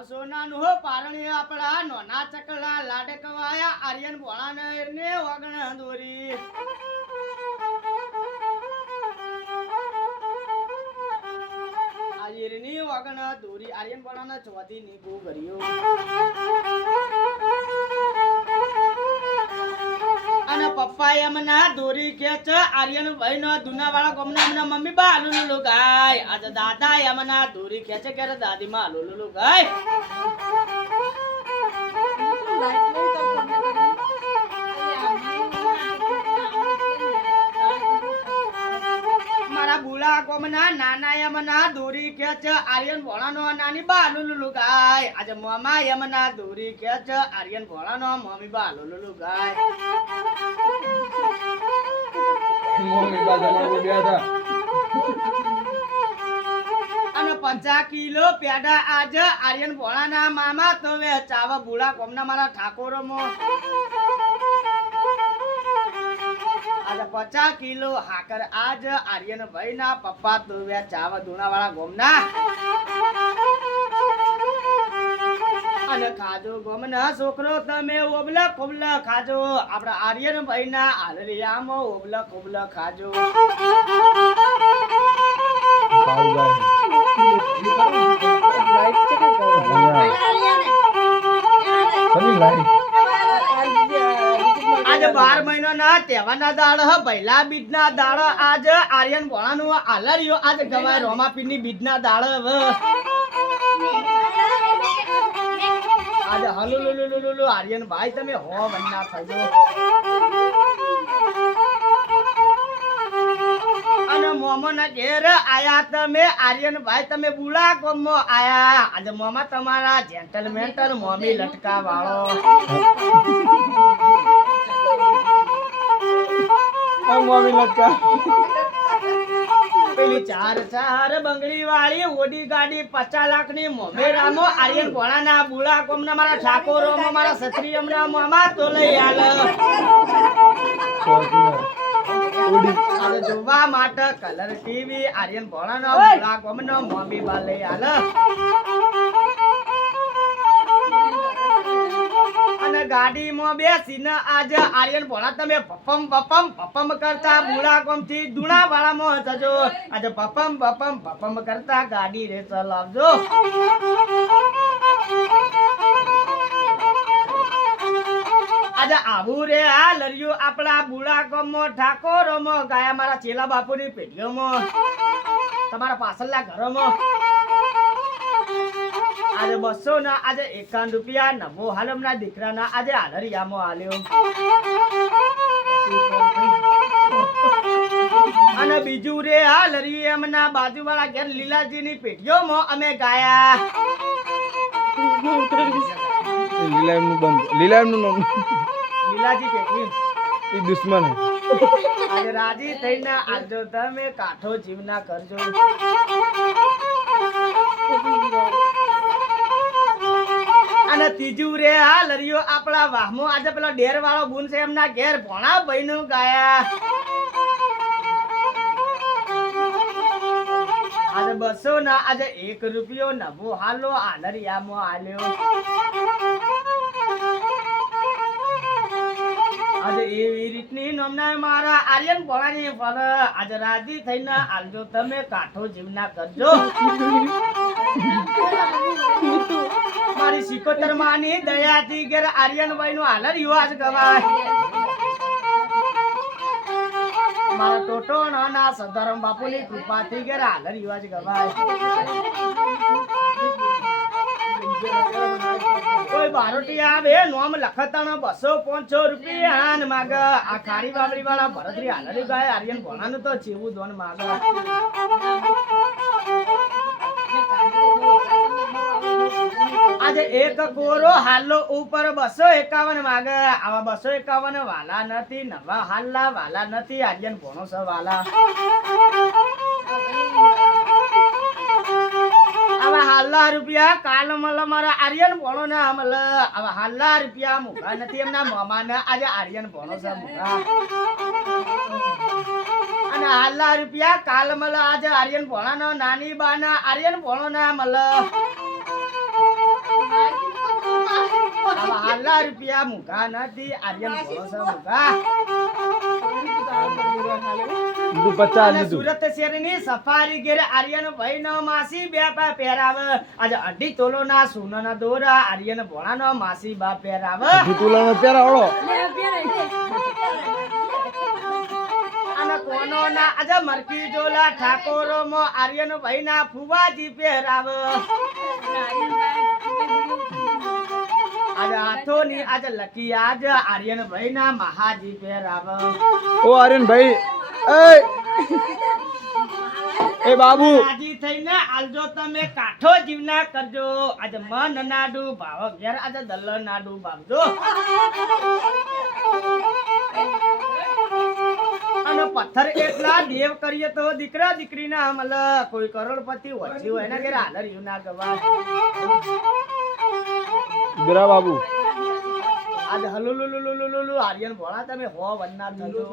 સોનાનું હો પારણી આપણા નોના ચકલા લાડકવાયા આર્યન ભોળાને ને વગણ દોરી આયરની વગણ દોરી આર્યન ભોળાને ચોથી નીકુ કર્યો અને પપ્પા એમના દોરી ખેંચ આર્યન ભાઈ નો દુનાવાળા ગમના એમના મમ્મી બા આલુલુલુ ગાય આજે દાદા એમના દોરી ખેંચે ક્યારે દાદી માં આલુલુલુ ગાય મારા બુલા ગમના નાના એમના દોરી ખેંચ આર્યન ભોળાનો નાની બા આલુલુલુ ગાય આજે મામા એમના દોરી ખેંચ આર્યન ભોળાનો મમ્મી બા આલુલુલુ ગાય મમ્મી બા જમાડવા ગયા હતા અને 50 કિલો પેડા આજ આર્યન ભોળાના મામા તો વે ચાવા બુલા કોમના મારા ઠાકોરમાં આજે 50 કિલો હાકર આજ આર્યન ભાઈ ના પપ્પા તો વે ચાવા ધુણાવાળા ગોમના અને ખાજો ગોમના છોકરો તમે ઓબલા કોબલા ખાજો આપડા આર્યન ભાઈ ના આલરિયામાં ઓબલા કોબલા ખાજો આજે 12 મહિનાના તહેવારના દાડ પહેલા બીજના દાડ આજ આર્યન ભોળાનું આલરિયો આજ ગવાય રોમાપીરની બીજના દાડ આજે હલુલુલુલુલુ આર્યન ભાઈ તમે હો મન્ના થજો અને મોમોના ઘેર આયા તમે આર્યન ભાઈ તમે બુલા કોમો આયા આજે મોમા તમારા જેન્ટલમેન્ટલ મોમી લટકા વાળો મમ્મી લટકા પેલી ચાર બંગડી વાળી ઓડી ગાડી 50 લાખની મોમેરામો આર્યન ભોળાના બુલા કોમના મારા ઠાકોરોમાં મારા સત્રી હમણાં મામા તો લઈ આલ આજે જોવા માટે કલર ટીવી આર્યન ભોળાનો બુલા કોમનો મોમી બા લઈ આલ અને ગાડીમાં બેસીને આજે આર્યન ભોળા તમે પપમ કરતા બુલા કોમ થી દુણા વાળામાં જજો આજે પપમ કરતા ગાડી રે ચલાવજો આજે આવું રે આ લરિયો આપણા બુલા કોમમાં ઠાકોરોમાં ગાયા મારા ચેલા બાપુની પેઢીઓમાં તમારા પાછળના ઘરોમાં આજે 200 ના આજે 51 રૂપિયા નમો હાલમના દીકરાના આજે આલરિયામાં આલ્યો અને બીજું રે આ લરિયામના બાજુવાળા ઘેર લીલાજીની પેઢીઓમાં અમે ગાયા લીલામનું નામ લીલાજી પેઢી એ દુશ્મન હે આજે રાજી થઈને આજો તમે કાઠો જીવના કરજો અને ત્રીજું રે આ લરિયો આપણા વાહમો આજે પેલા ડેર વાળો બુન છે એમના ઘેર ભોણા ભાઈ નું ગાયા આજે 200 ના આજે 1 રૂપિયો નવો હાલો આલરિયામાં આલ્યો આજે એવી રીતની નમના મારા આર્યન ભોળાની ફળ આજે રાજી થઈને આલજો તમે કાઠો જીવના કરજો મારી 77 માની દયાથી ઘેર આર્યન ભાઈ નું આલરિયો આજ ગવાય મારા ટોટો નાના સદારામ બાપુની કૃપાથી ઘેર આલરિયો આજ ગવાય કોઈ બારોટી આવે નોમ લખતાનો 200-500 રૂપિયા માગ આ ખારી બાબરી વાળા ભરતરી આલરી ગાય આર્યન ભોળાનું તો ચેવું દોન માગ આજે એક કોરો હાલો ઉપર 251 માગ આવા 251 વાલા નથી નવા હાલા વાલા નથી આર્યન ભોણો સ વાલા આવા હાલા રૂપિયા કાલ મલ મારા આર્યન ભોણો ના મલ આવા હાલા રૂપિયા મુગા નથી એમના મામા ના આજે આર્યન ભોણો છે મુગા અને હાલા રૂપિયા કાલ મલ આજે આર્યન ભોણા નો નાની બા ના આર્યન ભોણો ના મલ આવા હાલા રૂપિયા મુકા નથી આર્યન ભોળો છે મુકા તું 50 અને લીધું સુરત શહેરની સફારી ઘેરે આર્યન ભાઈ નો માસી બે પા પહેરાવે આજે 2.5 તોલો ના સોનાના દોરા આર્યન ભોળા નો માસી બા પહેરાવે તુલાનો પહેરાવડો અને કોનો ના આજે મરકી જોલા ઠાકોરો મો આર્યન ભાઈ ના ફુવાજી પહેરાવે આજે હાથોની આજે લકી આજે આર્યન ભાઈ ના મહાજી પહેરાવે ઓ આર્યન ભાઈ એ બાબુ રાજી થઈને આલજો તમે કાઠો જીવના કરજો આજે મન નાડુ ભાવ ઘેર આજે દલ નાડુ ભાવજો અને પથ્થર એટલા દેવ કરીએ તો દીકરા દીકરી ના મલ કોઈ કરોડપતિ ઓછી હોય ને ઘેર હાલર યુ ના ગવા ગરા બાબુ આજે હલુલુલુલુલુલુ આર્યન ભોળા તમે હો વન્ના થજો